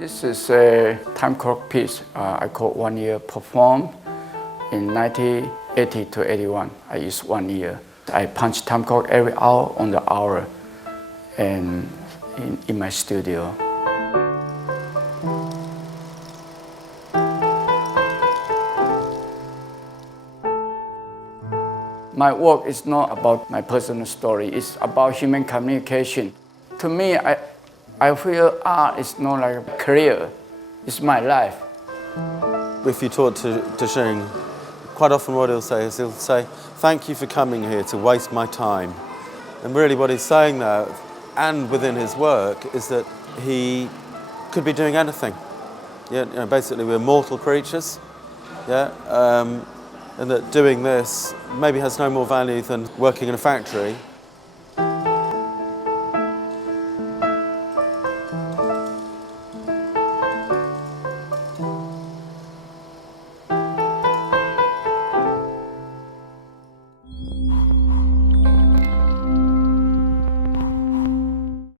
This is a time clock piece I call 1 year, performed in 1980 to 81. I use 1 year. I punch time clock every hour on the hour and in my studio. My work is not about my personal story, it's about human communication. To me, I feel art is not like a career, it's my life. If you talk to Tehching, quite often what he'll say is thank you for coming here to waste my time. And really what he's saying there, and within his work, is that he could be doing anything. Yeah, you know, basically we're mortal creatures, yeah, and that doing this maybe has no more value than working in a factory.